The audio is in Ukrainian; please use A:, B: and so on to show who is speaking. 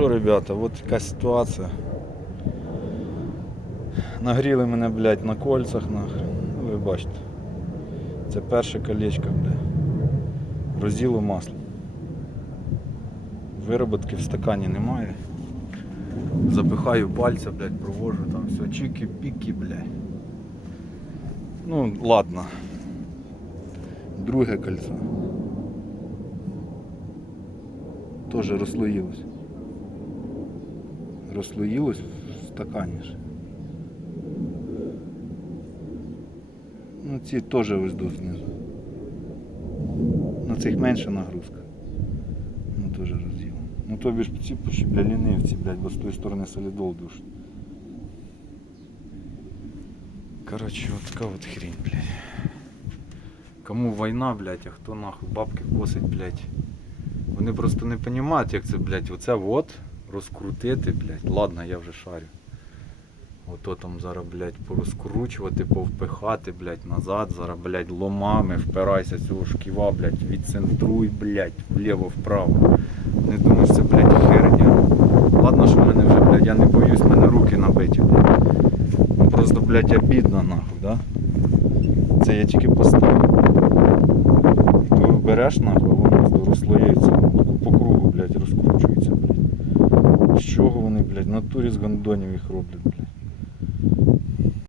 A: що, ребята, от така ситуація. Нагріли мене, блядь, на кольцах, нахрен. Ну, ви бачите. Це перше колечко, блядь. Розділо масло. Вироботки в стакані немає. Запихаю пальця, блядь, провожу там все, чики-піки, блядь. Ну, ладно. Друге кольцо. Тоже розслоїлось. Розслоїлось в стакані. Ну ці теж ось до знизу. На цих менша нагрузка. Ну теж розділ. Ну тобі ж ці поші, бля, лінивці, блядь, бо з тої сторони солідол душить. Короче, вот така вот хрень, блядь. Кому війна, блядь, а хто нахуй бабки косить, блядь. Вони просто не розуміють, як це, блядь, оце от розкрутити, блядь. Ладно, я вже шарю. Ото там зараз, блядь, порозкручувати, повпихати, блядь, назад, зараз, блядь, ломами, впирайся цього шківа, блядь, відцентруй, блядь, вліво-вправо. Не думаю, що це, блядь, херня. Ладно, що в мене вже, блядь, я не боюсь, в мене руки набиті, блядь. Ну просто, блядь, обідно нахуй, да? Це я тільки поставив. То береш нахуй, воно Чого вони, блядь, в натурі з гандонів їх роблять, блядь.